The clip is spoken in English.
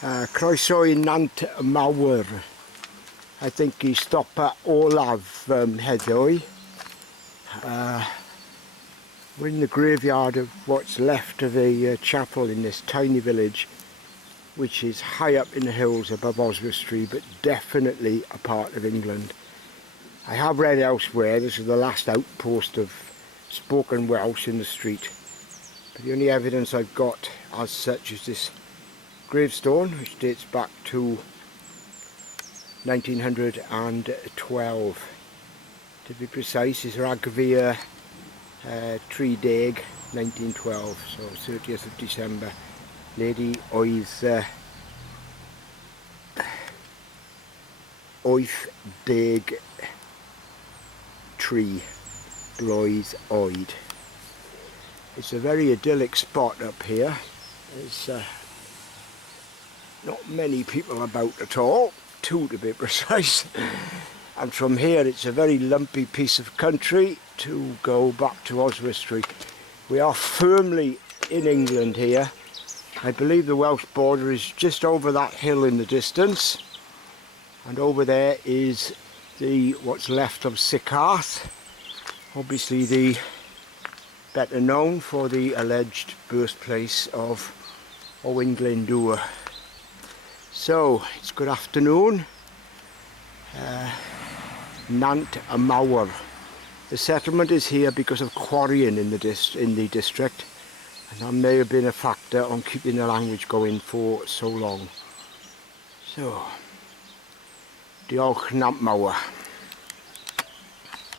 Croeso I Nantmawr. I think he stopped at Olaf heddiw. We're in the graveyard of what's left of a chapel in this tiny village, which is high up in the hills above Oswestry, but definitely a part of England. I have read elsewhere this is the last outpost of spoken Welsh in the street, but the only evidence I've got as such is this gravestone, which dates back to 1912. To be precise, is Ragfyr 3 Deg 1912, so 30th of December. Lady oedd 83 blwydd oed. It's a very idyllic spot up here. There's not many people about at all, 2 to be precise. And from here it's a very lumpy piece of country to go back to Oswestry. We are firmly in England here. I believe the Welsh border is just over that hill in the distance, and over there is what's left of Sycharth, obviously the better known for the alleged birthplace of Owen Glyndŵr. So it's good afternoon. Nantmawr. The settlement is here because of quarrying in the district, and that may have been a factor on keeping the language going for so long. So, diolch Nantmawr.